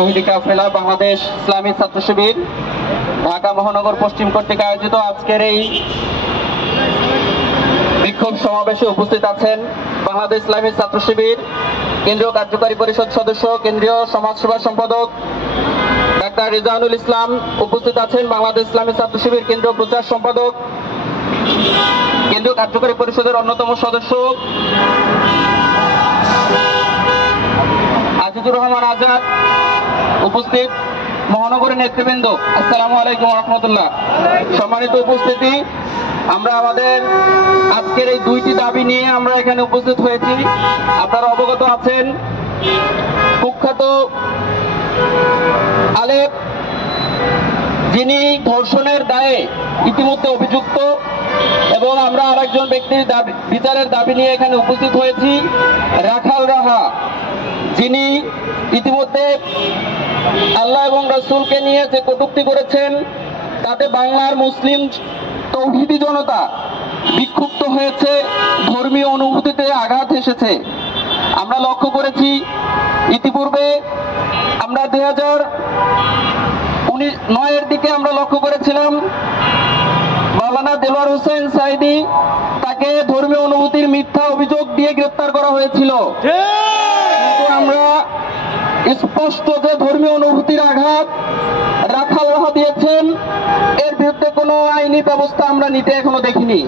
তৌহিদি কাফেলা বাংলাদেশ ইসলামী ছাত্র শিবির ঢাকা মহানগর পশ্চিম কর্তৃক আয়োজিত আজকের এই বিক্ষোভ সমাবেশে উপস্থিত আছেন বাংলাদেশ ইসলামী ছাত্র শিবির কেন্দ্রীয় কার্যকারী পরিষদ সদস্য, কেন্দ্রীয় সমাজসেবা সম্পাদক ডাক্তার রেজাউনুল ইসলাম, উপস্থিত আছেন বাংলাদেশ ইসলামী ছাত্র শিবির কেন্দ্রীয় প্রচার সম্পাদক, কেন্দ্রীয় কার্যকারী পরিষদের অন্যতম সদস্য আজিজুর রহমান আজাদ, উপস্থিত মহানগরের নেতৃবৃন্দ, আসসালামু আলাইকুম ওয়া রাহমাতুল্লাহ। সম্মানিত উপস্থিতি, আমরা আমাদের আজকের এই দুইটি দাবি নিয়ে আমরা এখানে উপস্থিত হয়েছি। আপনারা অবগত আছেন, কুখ্যাত আলেপ যিনি ধর্ষণের দায়ে ইতিমধ্যে অভিযুক্ত, এবং আমরা আরেকজন ব্যক্তির বিচারের দাবি নিয়ে এখানে উপস্থিত হয়েছি, রাখাল রাহা, যিনি ইতিমধ্যে আল্লাহ এবং রাসূলকে নিয়ে যে কটূক্তি করেছেন তাতে বাংলার মুসলিম তৌহিদি জনতা বিক্ষুব্ধ হয়েছে, ধর্মীয় অনুভূতিতে আঘাত এসেছে। আমরা লক্ষ্য করেছি ইতিপূর্বে আমরা 2009-এর দিকে আমরা লক্ষ্য করেছিলাম মাওলানা দেলোয়ার হোসেন সাইদি, তাকে ধর্মীয় অনুভূতির মিথ্যা অভিযোগ দিয়ে গ্রেফতার করা হয়েছিল। কিন্তু আমরা স্পষ্ট যে ধর্মীয় অনুভূতির আঘাত রাখাল রাহা দিয়েছেন, এর বিরুদ্ধে কোনো আইনি ব্যবস্থা আমরা নিতে এখনো দেখিনি।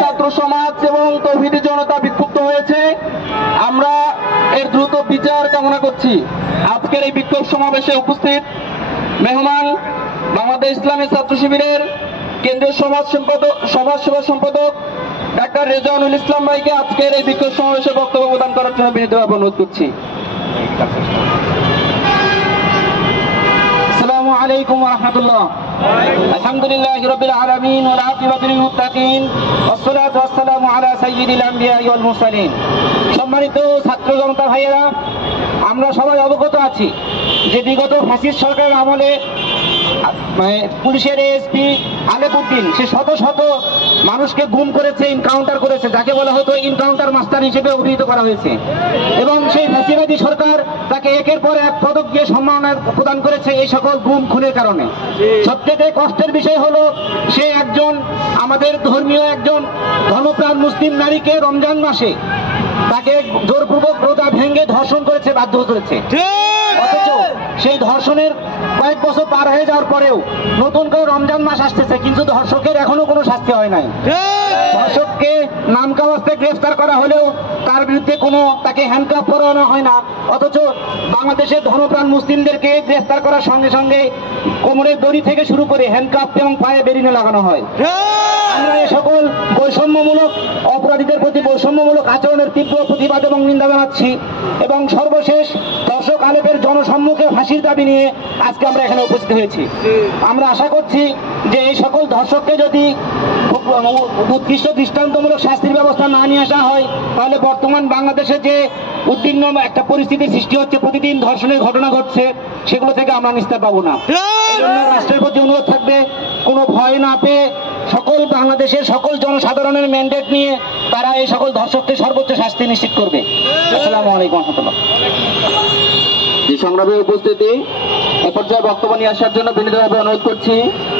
ছাত্র সমাজ এবং তৌহিদি জনতা বিক্ষুব্ধ হয়েছে, আমরা এর দ্রুত বিচার কামনা করছি। আজকের এই বিক্ষোভ সমাবেশে উপস্থিত মেহমান বাংলাদেশ ইসলামী ছাত্র শিবিরের কেন্দ্রীয় সমাজসেবা সম্পাদক ডাক্তার রেজাউনুল ইসলাম ভাইকে আজকের এই বিক্ষোভ সমাবেশে বক্তব্য প্রদান করার জন্য বিনীতভাবে অনুরোধ করছি। আসসালামু আলাইকুম ওয়া রাহমাতুল্লাহ। আলহামদুলিল্লাহি রাব্বিল আলামিন ওয়াল আকিবাতু লিল মুত্তাকিন ওয়াসসালাতু ওয়াসসালামু আলা সাইয়্যিদিল আমবিয়া ওয়াল মুরসালিন। সম্মানিত ছাত্র জনতা ভাইয়েরা, আমরা সবাই অবগত আছি যে বিগত ফ্যাসিস্ট সরকারের আমলে পুলিশের এএসপি আলেপুদ্দিন সে শত শত মানুষকে গুম করেছে, ইনকাউন্টার করেছে, যাকে বলা হতো ইনকাউন্টার মাস্টার হিসেবে অভিহিত করা হয়েছে, এবং সেই ফ্যাসিবাদী সরকার তাকে একের পর এক পদক দিয়ে সম্মাননা প্রদান করেছে এই সকল গুম খুনের কারণে। সবচেয়ে কষ্টের বিষয় হলো সে একজন আমাদের ধর্মীয় একজন ধর্মপ্রাণ মুসলিম নারীকে রমজান মাসে তাকে জোরপূর্বক রোজা ভেঙে ধর্ষণ করেছে, বাধ্য করেছে। অথচ সেই ধর্ষণের কয়েক বছর পার হয়ে যাওয়ার পরেও নতুন করে রমজান মাস আসতেছে, কিন্তু ধর্ষকের এখনো কোনো শাস্তি হয় নাই। ধর্ষককে নামকাওয়াস্তে গ্রেফতার করা হলেও তার বিরুদ্ধে কোনো তাকে হ্যান্ডকাফ পরানো হয় না। অথচ বাংলাদেশের ধর্মপ্রাণ মুসলিমদেরকে গ্রেফতার করার সঙ্গে সঙ্গে কোমরের দড়ি থেকে শুরু করে হ্যান্ডকাফ এবং পায়ে বেরিনে লাগানো হয়। আমরা এই সকল বৈষম্যমূলক অপরাধীদের প্রতি বৈষম্যমূলক আচরণের তীব্র প্রতিবাদ এবং নিন্দা জানাচ্ছি, এবং সর্বশেষ দর্শক আলেপের জনসম্মুখে ফাঁসির দাবি নিয়ে আজকে আমরা এখানে উপস্থিত হয়েছি। আমরা আশা করছি যে এই সকল ধর্ষককে যদি উৎকৃষ্ট দৃষ্টান্তমূলক শাস্তির ব্যবস্থা না নিয়ে আসা হয়, তাহলে বর্তমান বাংলাদেশে যে উদ্বিগ্ন একটা পরিস্থিতির সৃষ্টি হচ্ছে, প্রতিদিন ধর্ষণের ঘটনা ঘটছে, সেগুলো থেকে আমরা নিস্তার পাবো না। এই জন্য রাষ্ট্রের প্রতি অনুরোধ থাকবে, কোনো ভয় না পেয়ে সকল বাংলাদেশের সকল জনসাধারণের ম্যান্ডেট নিয়ে তারা এই সকল ধর্ষককে সর্বোচ্চ শাস্তি নিশ্চিত করবে। আসসালামু আলাইকুম ওয়া রাহমাতুল্লাহ। সংগ্রামী উপস্থিতি, এ পর্যায়ে বক্তব্য নিয়ে আসার জন্য বিনীতভাবে অনুরোধ করছি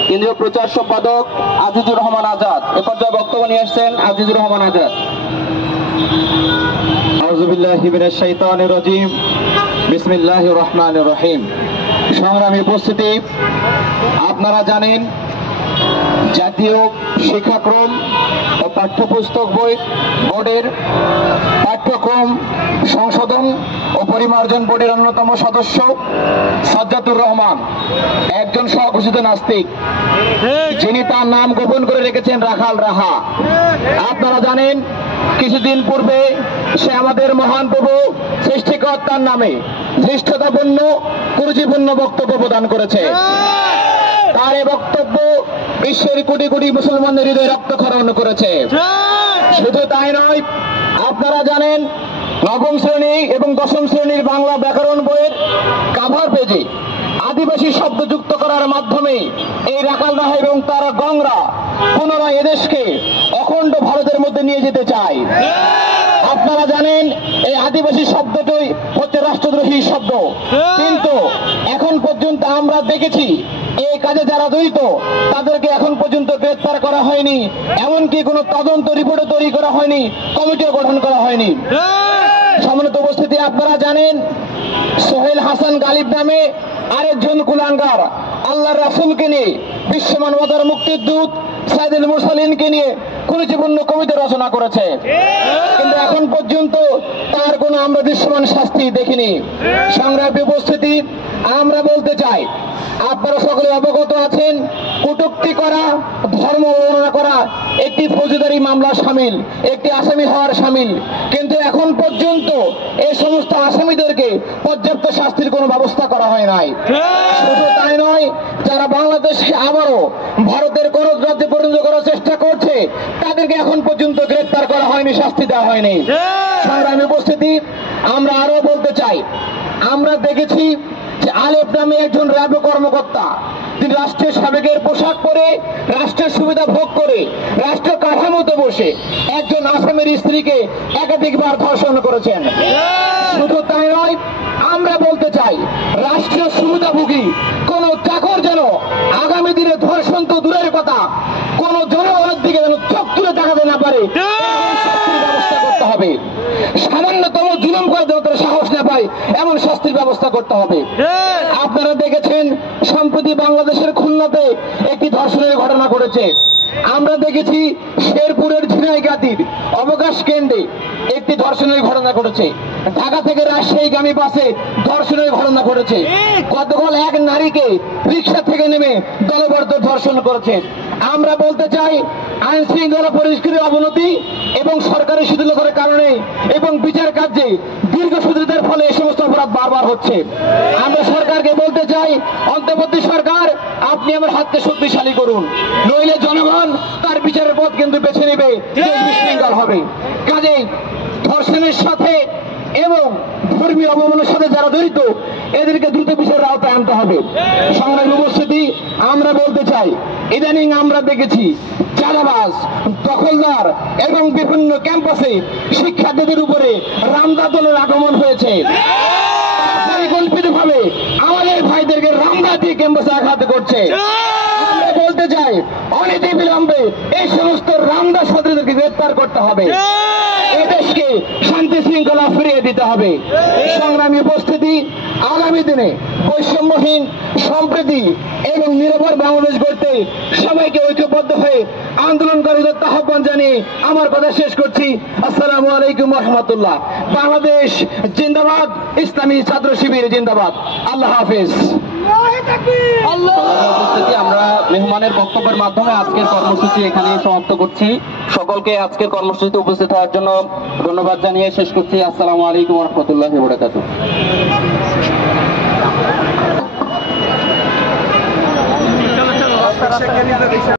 কেন্দ্রীয় প্রচার সম্পাদক আজিজুর রহমান আজাদ। এ পর্যায়ে বক্তব্য নিয়ে আসছেন আজিজুর রহমান আজাদ। আউযু বিল্লাহি মিনাশ শাইতানির রাজীম, বিসমিল্লাহির রহমানির রহিম। সংগ্রামী উপস্থিতি, আপনারা জানেন জাতীয় শিক্ষাক্রম ও পাঠ্যপুস্তক বোর্ডের পাঠ্যক্রম সংশোধন ও পরিমার্জন বোর্ডের অন্যতম সদস্য সাজ্জাদুর রহমান একজন স্বঘোষিত নাস্তিক, যিনি তার নাম গোপন করে রেখেছেন রাখাল রাহা। আপনারা জানেন কিছুদিন পূর্বে সে আমাদের মহান প্রভু সৃষ্টিকর্তার নামে ধৃষ্টতাপূর্ণ কুরুচিপূর্ণ বক্তব্য প্রদান করেছে। তার এই বক্তব্য বিশ্বের কোটি কোটি মুসলমানদের হৃদয়ে রক্তক্ষরণ করেছে। শুধু তাই নয়, আপনারা জানেন নবম শ্রেণী এবং দশম শ্রেণীর বাংলা ব্যাকরণ বইয়ের কাভার পেজে আদিবাসী শব্দ যুক্ত করার মাধ্যমে এই রাখাল রাহা এবং তার গংরা পুনরায় এদেশকে অখণ্ড ভারতের মধ্যে নিয়ে যেতে চায়। আপনারা জানেন এই আদিবাসী শব্দটি হচ্ছে রাষ্ট্রদ্রোহী একই শব্দ, কিন্তু এখন পর্যন্ত আমরা দেখেছি এই কাজে যারা জড়িত তাদেরকে এখন পর্যন্ত গ্রেফতার করা হয়নি, এমনকি কোনো তদন্ত রিপোর্টও তৈরি করা হয়নি, কমিটিও গঠন করা হয়নি। সম্মানিত উপস্থিতি, আপনারা জানেন সোহেল হাসান গালিব নামে আরেকজন কুলাঙ্গার আল্লাহর রাসূলকে নিয়ে, বিশ্ব মানবতার মুক্তির দূত সাইদুল মুরসালিনকে নিয়ে কুরুচিপূর্ণ কবিতা রচনা করেছে, কিন্তু এখন পর্যন্ত তার কোনো আমরা দৃশ্যমান শাস্তি দেখিনি। সংগ্রামী উপস্থিতি, আমরা বলতে চাই, আপনারা সকলে অবগত আছেন কটূক্তি করা, ধর্ম বর্ণনা করা একটি ফৌজদারি মামলা শামিল, একটি আসামি হওয়ার শামিল, কিন্তু এখন পর্যন্ত এই সমস্ত আসামিদেরকে পর্যাপ্ত শাস্তির কোনো ব্যবস্থা করা হয় নাই। শুধু তাই নয়, যারা বাংলাদেশকে আবারও ভারতের করজ রাজ্যে পরিণত করার চেষ্টা করছে তাদেরকে এখন পর্যন্ত গ্রেফতার করা হয়নি, শাস্তি দেওয়া হয়নি। সংগ্রামী উপস্থিতি, আমরা আরো বলতে চাই, আমরা দেখেছি যে আলেপ নামে একজন র্যাব কর্মকর্তা, তিনি রাষ্ট্রের সাবেকের পোশাক পরে, রাষ্ট্রের সুবিধা ভোগ করে, রাষ্ট্র কাঠামোতে বসে একজন আসামির স্ত্রীকে একাধিকবার ধর্ষণ করেছেন। শুধু তাই নয়, আমরা বলতে চাই রাষ্ট্রীয় সুবিধাভোগী কোন চাকর যেন আগামী দিনে ধর্ষণ তো দূরের কথা, কোন জনগণের দিকে যেন চোখ তুলে তাকাতে না পারে, শাস্তির ব্যবস্থা করতে হবে। সামান্যতম জুলুম করে যেন তারা সাহস না পায় এমন শাস্তির ব্যবস্থা করতে হবে। আপনারা দেখেছেন সম্প্রতি বাংলাদেশের খুলনাতে একটি ধর্ষণের ঘটনা ঘটেছে। আমরা দেখেছি শেরপুরের ঝিনাইগাতির অবকাশ কেন্দ্রে একটি ধর্ষণের ঘটনা ঘটেছে। ঢাকা থেকে রাজশাহীগামী বাসে ধর্ষণের ঘটনা ঘটেছে। গতকাল এক নারীকে রিক্সা থেকে নেমে দলবদ্ধ ধর্ষণ করেছে। আমরা বলতে চাই, আইন শৃঙ্খলা পরিস্থিতির অবনতি এবং সরকারি শিথিলতার কারণে এবং বিচার কার্যে দীর্ঘসূত্রিতার ফলে এই সমস্ত অপরাধ বারবার হচ্ছে। আমরা সরকারকে বলতে চাই, অন্তর্বর্তী সরকার, আপনি আমার হাতকে শক্তিশালী করুন, নইলে জনগণ তার বিচারের পথ কিন্তু বেছে নেবে, দেশ বিশৃঙ্খল হবে। কাজেই ধর্ষণের সাথে এবং ধর্মীয় অবমাননার সাথে যারা জড়িত এদেরকে দ্রুত বিচারের আওতায় আনতে হবে। সংগ্রামী উপস্থিতি, আমরা বলতে চাই, ইদানিং আমরা দেখেছি চাঁদাবাজ, দখলদার এবং বিভিন্ন ক্যাম্পাসে শিক্ষার্থীদের উপরে রামদা দলের আগমন হয়েছে। পরিকল্পিতভাবে আমাদের ভাইদেরকে রামদা দিয়ে ক্যাম্পাসে আঘাত করছে। আমরা বলতে চাই, অনতি বিলম্বে এই সমস্ত রামদা সদস্যদেরকে গ্রেফতার করতে হবে, এদেশকে শান্তি শৃঙ্খলা ফিরিয়ে দিতে হবে। সংগ্রামী উপস্থিতি, আগামী দিনে বৈষম্যহীন, সম্প্রীতি এবং নিরাপদ বাংলাদেশ গড়তে সবাইকে ঐক্যবদ্ধ হয়ে আন্দোলনকারীদের আহ্বান জানিয়ে আমার কথা শেষ করছি। আসসালামু আলাইকুম ওয়া রাহমাতুল্লাহ। বাংলাদেশ জিন্দাবাদ, ইসলামী ছাত্র শিবির জিন্দাবাদ। আল্লাহ হাফেজ। আমরা মেহমানের বক্তব্যের মাধ্যমে আজকের কর্মসূচি এখানে সমাপ্ত করছি। সকলকে আজকের কর্মসূচিতে উপস্থিত হওয়ার জন্য ধন্যবাদ জানিয়ে শেষ করছি। আসসালামু আলাইকুম ওয়া রাহমাতুল্লাহি ওয়া বারাকাতুহু।